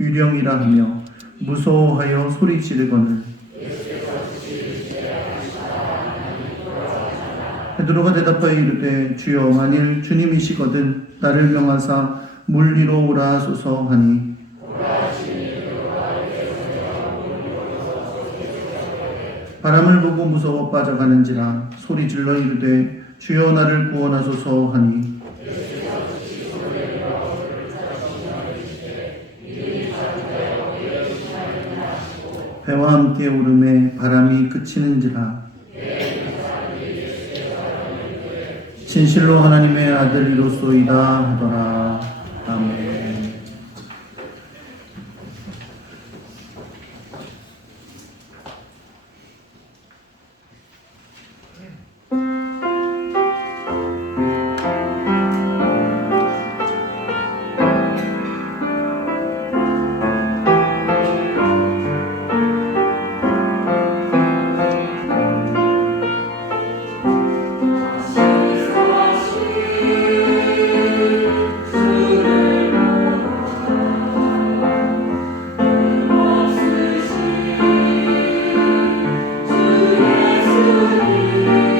유령이라 하며 무서워하여 소리 지르거늘. 베드로가 대답하여 이르되 주여 만일 주님이시거든 나를 명하사 물 위로 오라 하소서 하니. 바람을 보고 무서워 빠져가는지라 소리 질러 이르되 주여 나를 구원하소서 하니 배와 함께 오름에 바람이 그치는지라. 진실로 하나님의 아들이로소이다 하더라 Música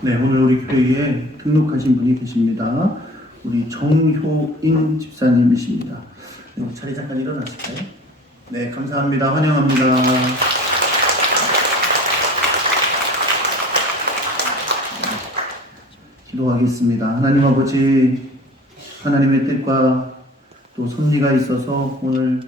네, 오늘 우리 교회에 등록하신 분이 계십니다. 우리 정효인 집사님이십니다. 네, 자리 잠깐 일어나실까요? 네, 감사합니다. 환영합니다. 기도하겠습니다. 하나님 아버지, 하나님의 뜻과 또 섭리가 있어서 오늘